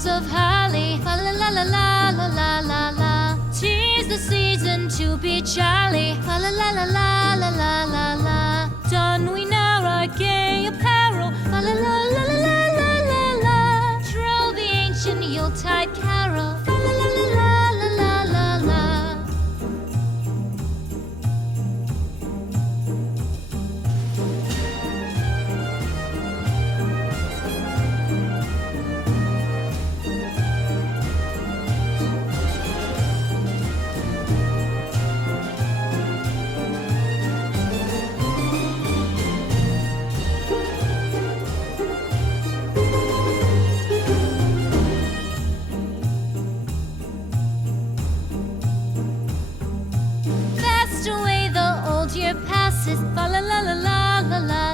boughs of holly. Fa la la la la la la la la. 'Tis the season to be jolly. Fa la la la la la la la la. Don we now our gay apparel. Fa la la la la la la la la. Troll the ancient Yuletide carol. Fa la la la la la la la la. Fast away the old year passes. Fa la la la la la la.